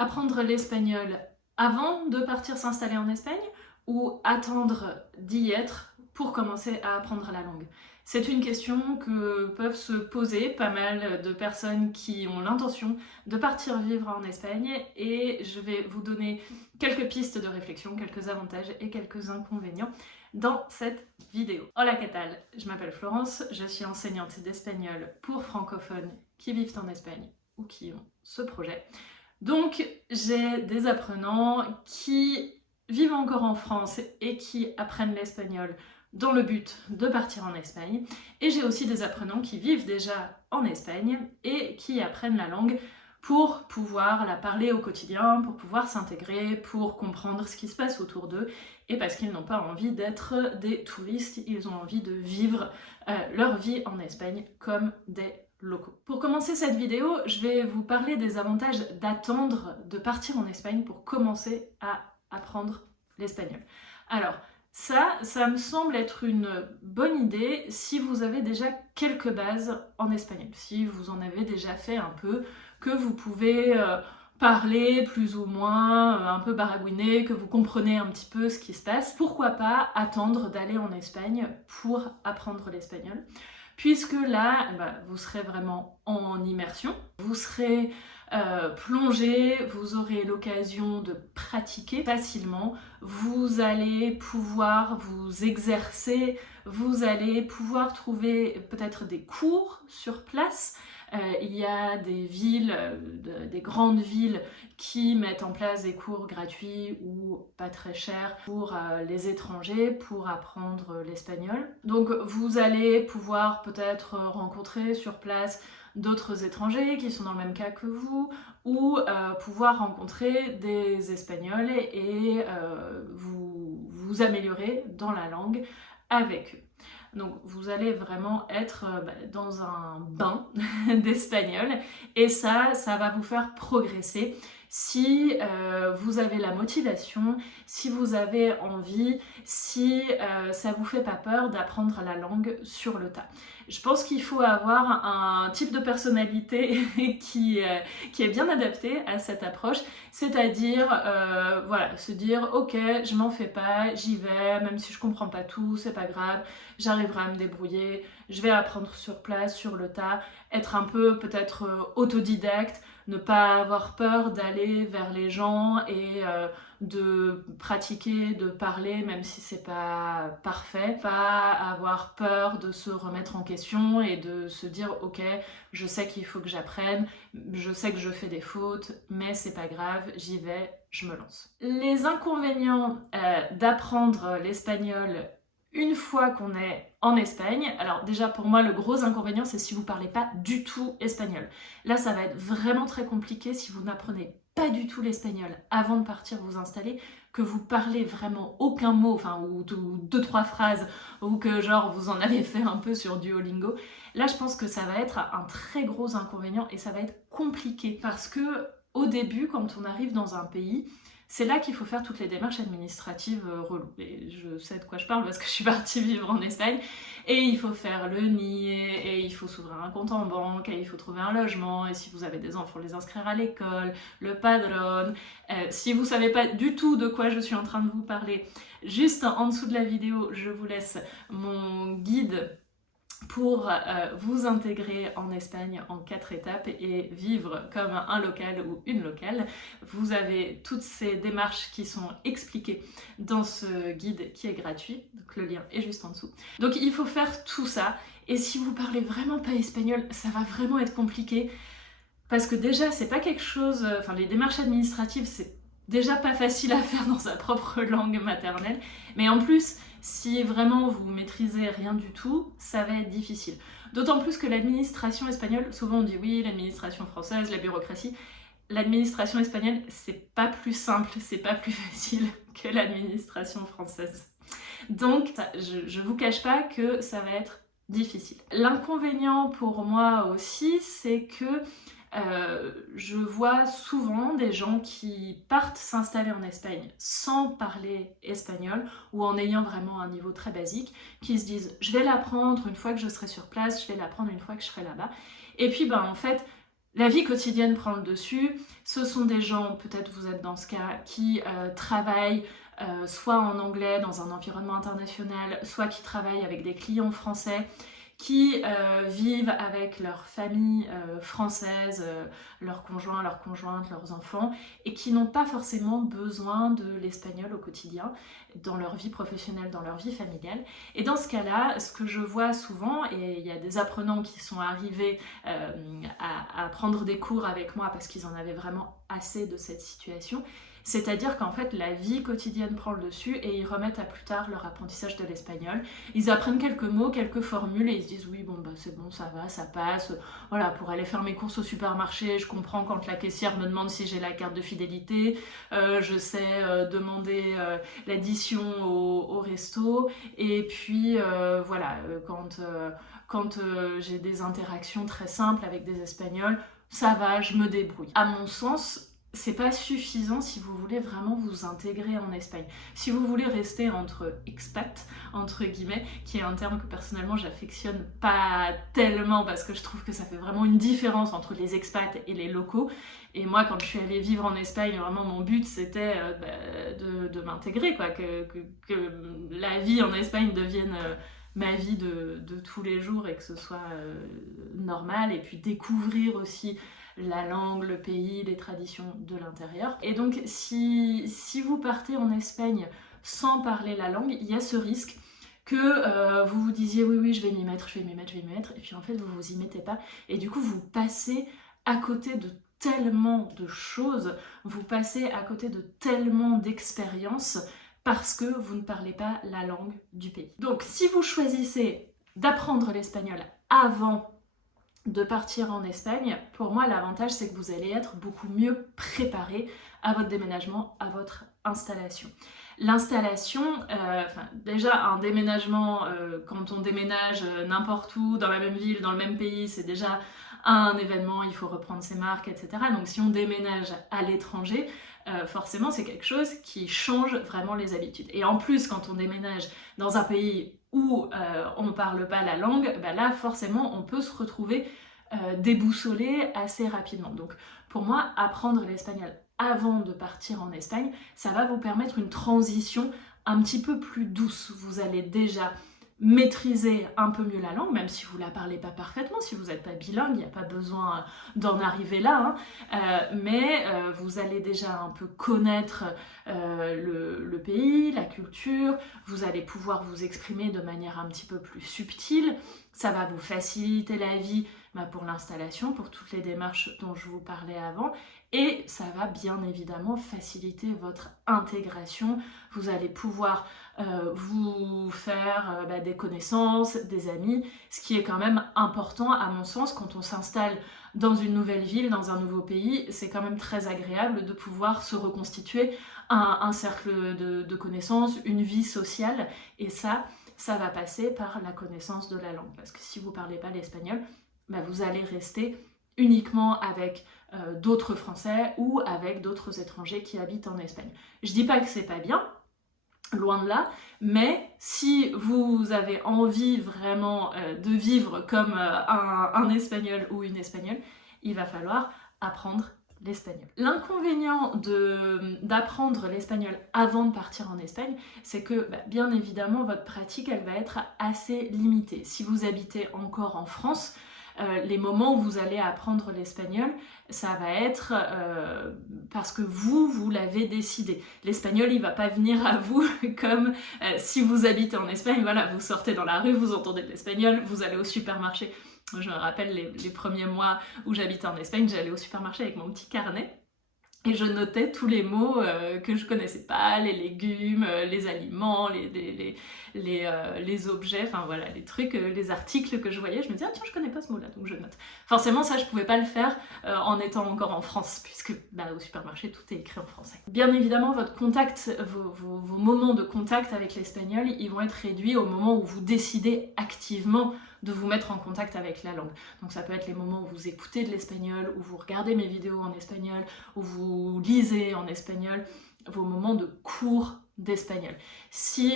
apprendre l'espagnol avant de partir s'installer en Espagne ou attendre d'y être pour commencer à apprendre la langue? C'est une question que peuvent se poser pas mal de personnes qui ont l'intention de partir vivre en Espagne et je vais vous donner quelques pistes de réflexion, quelques avantages et quelques inconvénients dans cette vidéo. Hola, ¿qué tal? Je m'appelle Florence, je suis enseignante d'espagnol pour francophones qui vivent en Espagne ou qui ont ce projet. Donc j'ai des apprenants qui vivent encore en France et qui apprennent l'espagnol dans le but de partir en Espagne. Et j'ai aussi des apprenants qui vivent déjà en Espagne et qui apprennent la langue pour pouvoir la parler au quotidien, pour pouvoir s'intégrer, pour comprendre ce qui se passe autour d'eux et parce qu'ils n'ont pas envie d'être des touristes, ils ont envie de vivre leur vie en Espagne comme des locaux. Pour commencer cette vidéo, je vais vous parler des avantages d'attendre de partir en Espagne pour commencer à apprendre l'espagnol. Alors, ça me semble être une bonne idée si vous avez déjà quelques bases en espagnol, si vous en avez déjà fait un peu, que vous pouvez parler plus ou moins, un peu baragouiner, que vous comprenez un petit peu ce qui se passe. Pourquoi pas attendre d'aller en Espagne pour apprendre l'espagnol? Puisque là, vous serez vraiment en immersion, vous serez plongé, vous aurez l'occasion de pratiquer facilement, vous allez pouvoir vous exercer, vous allez pouvoir trouver peut-être des cours sur place. Il y a des villes, des grandes villes qui mettent en place des cours gratuits ou pas très chers pour les étrangers pour apprendre l'espagnol. Donc vous allez pouvoir peut-être rencontrer sur place d'autres étrangers qui sont dans le même cas que vous ou pouvoir rencontrer des Espagnols et vous améliorer dans la langue avec eux. Donc vous allez vraiment être dans un bain d'espagnol et ça va vous faire progresser si vous avez la motivation, si vous avez envie, si ça vous fait pas peur d'apprendre la langue sur le tas. Je pense qu'il faut avoir un type de personnalité qui est bien adapté à cette approche, c'est-à-dire voilà, se dire ok, je m'en fais pas, j'y vais, même si je comprends pas tout, c'est pas grave, j'arriverai à me débrouiller, je vais apprendre sur place, sur le tas, être un peu peut-être autodidacte, ne pas avoir peur d'aller vers les gens et de pratiquer, de parler, même si c'est pas parfait, pas avoir peur de se remettre en question et de se dire ok, je sais qu'il faut que j'apprenne, je sais que je fais des fautes, mais c'est pas grave, j'y vais, je me lance. Les inconvénients d'apprendre l'espagnol une fois qu'on est en Espagne, alors déjà pour moi le gros inconvénient c'est si vous parlez pas du tout espagnol. Là ça va être vraiment très compliqué si vous n'apprenez pas du tout l'espagnol avant de partir vous installer, que vous parlez vraiment aucun mot, enfin ou deux trois phrases, ou que genre vous en avez fait un peu sur Duolingo. Là je pense que ça va être un très gros inconvénient et ça va être compliqué parce que au début quand on arrive dans un pays, c'est là qu'il faut faire toutes les démarches administratives reloues. Et je sais de quoi je parle parce que je suis partie vivre en Espagne. Et il faut faire le NIE, et il faut s'ouvrir un compte en banque, et il faut trouver un logement, et si vous avez des enfants, les inscrire à l'école, le padrone. Si vous savez pas du tout de quoi je suis en train de vous parler, juste en dessous de la vidéo, je vous laisse mon guide pour vous intégrer en Espagne en 4 étapes et vivre comme un local ou une locale. Vous avez toutes ces démarches qui sont expliquées dans ce guide qui est gratuit, donc le lien est juste en dessous. Donc il faut faire tout ça, et si vous parlez vraiment pas espagnol, ça va vraiment être compliqué, parce que déjà c'est pas quelque chose, enfin les démarches administratives c'est déjà pas facile à faire dans sa propre langue maternelle, mais en plus si vraiment vous maîtrisez rien du tout, ça va être difficile. D'autant plus que l'administration espagnole, souvent on dit oui, l'administration française, la bureaucratie, l'administration espagnole c'est pas plus simple, c'est pas plus facile que l'administration française. Donc je vous cache pas que ça va être difficile. L'inconvénient pour moi aussi, c'est que je vois souvent des gens qui partent s'installer en Espagne sans parler espagnol ou en ayant vraiment un niveau très basique, qui se disent je vais l'apprendre une fois que je serai sur place, je vais l'apprendre une fois que je serai là-bas. Et puis en fait, La vie quotidienne prend le dessus. Ce sont des gens, peut-être vous êtes dans ce cas, qui travaillent soit en anglais dans un environnement international, soit qui travaillent avec des clients français, qui vivent avec leur famille française, leurs conjoints, leurs conjointes, leurs enfants, et qui n'ont pas forcément besoin de l'espagnol au quotidien, dans leur vie professionnelle, dans leur vie familiale. Et dans ce cas-là, ce que je vois souvent, et il y a des apprenants qui sont arrivés à prendre des cours avec moi parce qu'ils en avaient vraiment assez de cette situation, c'est-à-dire qu'en fait la vie quotidienne prend le dessus et ils remettent à plus tard leur apprentissage de l'espagnol. Ils apprennent quelques mots, quelques formules et ils se disent oui bon bah c'est bon, ça va, ça passe. Voilà, pour aller faire mes courses au supermarché, je comprends quand la caissière me demande si j'ai la carte de fidélité, je sais demander l'addition au resto, et puis voilà, quand j'ai des interactions très simples avec des Espagnols, ça va, je me débrouille. À mon sens, c'est pas suffisant si vous voulez vraiment vous intégrer en Espagne. Si vous voulez rester entre expats, entre guillemets, qui est un terme que personnellement j'affectionne pas tellement parce que je trouve que ça fait vraiment une différence entre les expats et les locaux. Et moi, quand je suis allée vivre en Espagne, vraiment mon but c'était de m'intégrer, quoi, que la vie en Espagne devienne ma vie de tous les jours et que ce soit normal, et puis découvrir aussi la langue, le pays, les traditions de l'intérieur. Et donc si vous partez en Espagne sans parler la langue, il y a ce risque que vous vous disiez oui je vais m'y mettre, et puis en fait vous vous y mettez pas, et du coup vous passez à côté de tellement de choses, vous passez à côté de tellement d'expériences parce que vous ne parlez pas la langue du pays. Donc si vous choisissez d'apprendre l'espagnol avant de partir en Espagne, pour moi l'avantage c'est que vous allez être beaucoup mieux préparé à votre déménagement, à votre installation. L'installation, déjà un déménagement, quand on déménage n'importe où, dans la même ville, dans le même pays, c'est déjà un événement, il faut reprendre ses marques, etc. Donc si on déménage à l'étranger, forcément c'est quelque chose qui change vraiment les habitudes. Et en plus, quand on déménage dans un pays où on ne parle pas la langue, bah là forcément on peut se retrouver déboussolé assez rapidement. Donc pour moi, apprendre l'espagnol avant de partir en Espagne, ça va vous permettre une transition un petit peu plus douce. Vous allez déjà maîtriser un peu mieux la langue, même si vous ne la parlez pas parfaitement, si vous n'êtes pas bilingue, il n'y a pas besoin d'en arriver là, mais vous allez déjà un peu connaître le pays, la culture, vous allez pouvoir vous exprimer de manière un petit peu plus subtile, ça va vous faciliter la vie pour l'installation, pour toutes les démarches dont je vous parlais avant, et ça va bien évidemment faciliter votre intégration. Vous allez pouvoir vous faire des connaissances, des amis, ce qui est quand même important à mon sens quand on s'installe dans une nouvelle ville, dans un nouveau pays. C'est quand même très agréable de pouvoir se reconstituer un cercle de connaissances, une vie sociale, et ça va passer par la connaissance de la langue, parce que si vous ne parlez pas l'espagnol, vous allez rester uniquement avec d'autres Français ou avec d'autres étrangers qui habitent en Espagne. Je dis pas que c'est pas bien, loin de là, mais si vous avez envie vraiment de vivre comme un Espagnol ou une Espagnole, il va falloir apprendre l'espagnol. L'inconvénient d'apprendre l'espagnol avant de partir en Espagne, c'est que bien évidemment votre pratique elle va être assez limitée. Si vous habitez encore en France, les moments où vous allez apprendre l'espagnol, ça va être parce que vous l'avez décidé. L'espagnol, il va pas venir à vous comme si vous habitez en Espagne, voilà, vous sortez dans la rue, vous entendez de l'espagnol, vous allez au supermarché. Je me rappelle les premiers mois où j'habitais en Espagne, j'allais au supermarché avec mon petit carnet et je notais tous les mots que je connaissais pas, les légumes, les aliments, les objets, enfin voilà, les trucs, les articles que je voyais, je me disais ah tiens je connais pas ce mot là, donc je note. Forcément ça je pouvais pas le faire en étant encore en France, puisque au supermarché tout est écrit en français. Bien évidemment votre contact, vos moments de contact avec l'espagnol, ils vont être réduits au moment où vous décidez activement de vous mettre en contact avec la langue. Donc ça peut être les moments où vous écoutez de l'espagnol, où vous regardez mes vidéos en espagnol, où vous lisez en espagnol, vos moments de cours d'espagnol. Si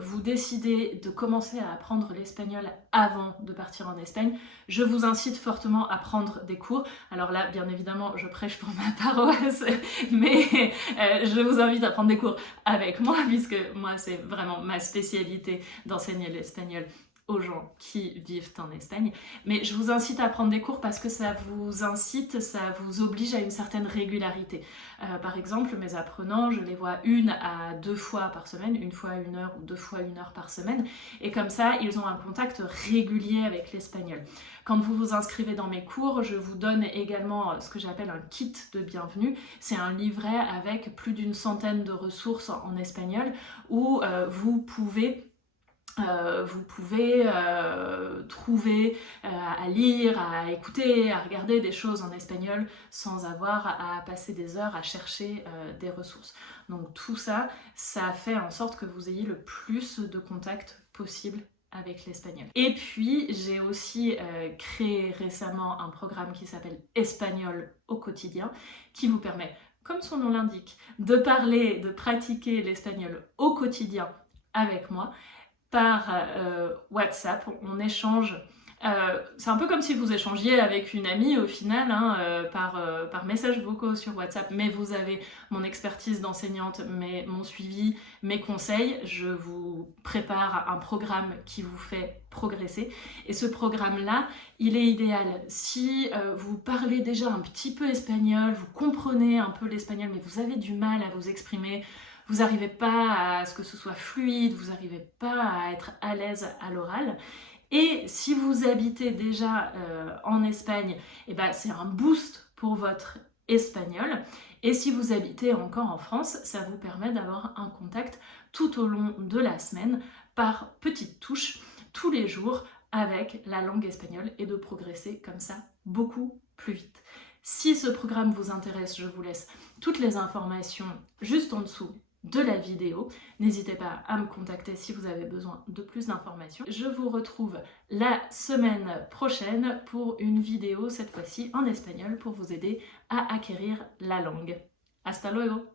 vous décidez de commencer à apprendre l'espagnol avant de partir en Espagne, je vous incite fortement à prendre des cours. Alors là, bien évidemment, je prêche pour ma paroisse, mais je vous invite à prendre des cours avec moi, puisque moi, c'est vraiment ma spécialité d'enseigner l'espagnol aux gens qui vivent en Espagne. Mais je vous incite à prendre des cours parce que ça vous incite, ça vous oblige à une certaine régularité. Par exemple, mes apprenants, je les vois 1 à 2 fois par semaine, 1 fois 1 heure ou 2 fois 1 heure par semaine, et comme ça, ils ont un contact régulier avec l'espagnol. Quand vous vous inscrivez dans mes cours, je vous donne également ce que j'appelle un kit de bienvenue. C'est un livret avec plus d'une centaine de ressources en espagnol où vous pouvez trouver à lire, à écouter, à regarder des choses en espagnol sans avoir à passer des heures à chercher des ressources. Donc tout ça, ça fait en sorte que vous ayez le plus de contacts possible avec l'espagnol. Et puis j'ai aussi créé récemment un programme qui s'appelle Espagnol au quotidien, qui vous permet, comme son nom l'indique, de parler, de pratiquer l'espagnol au quotidien avec moi par WhatsApp. On échange. C'est un peu comme si vous échangiez avec une amie au final, hein, par messages vocaux sur WhatsApp, mais vous avez mon expertise d'enseignante, mon suivi, mes conseils. Je vous prépare un programme qui vous fait progresser. Et ce programme-là, il est idéal si vous parlez déjà un petit peu espagnol, vous comprenez un peu l'espagnol, mais vous avez du mal à vous exprimer, vous n'arrivez pas à ce que ce soit fluide, vous n'arrivez pas à être à l'aise à l'oral. Et si vous habitez déjà en Espagne, eh ben, c'est un boost pour votre espagnol. Et si vous habitez encore en France, ça vous permet d'avoir un contact tout au long de la semaine par petites touches, tous les jours, avec la langue espagnole et de progresser comme ça beaucoup plus vite. Si ce programme vous intéresse, je vous laisse toutes les informations juste en dessous de la vidéo. N'hésitez pas à me contacter si vous avez besoin de plus d'informations. Je vous retrouve la semaine prochaine pour une vidéo, cette fois-ci en espagnol, pour vous aider à acquérir la langue. Hasta luego!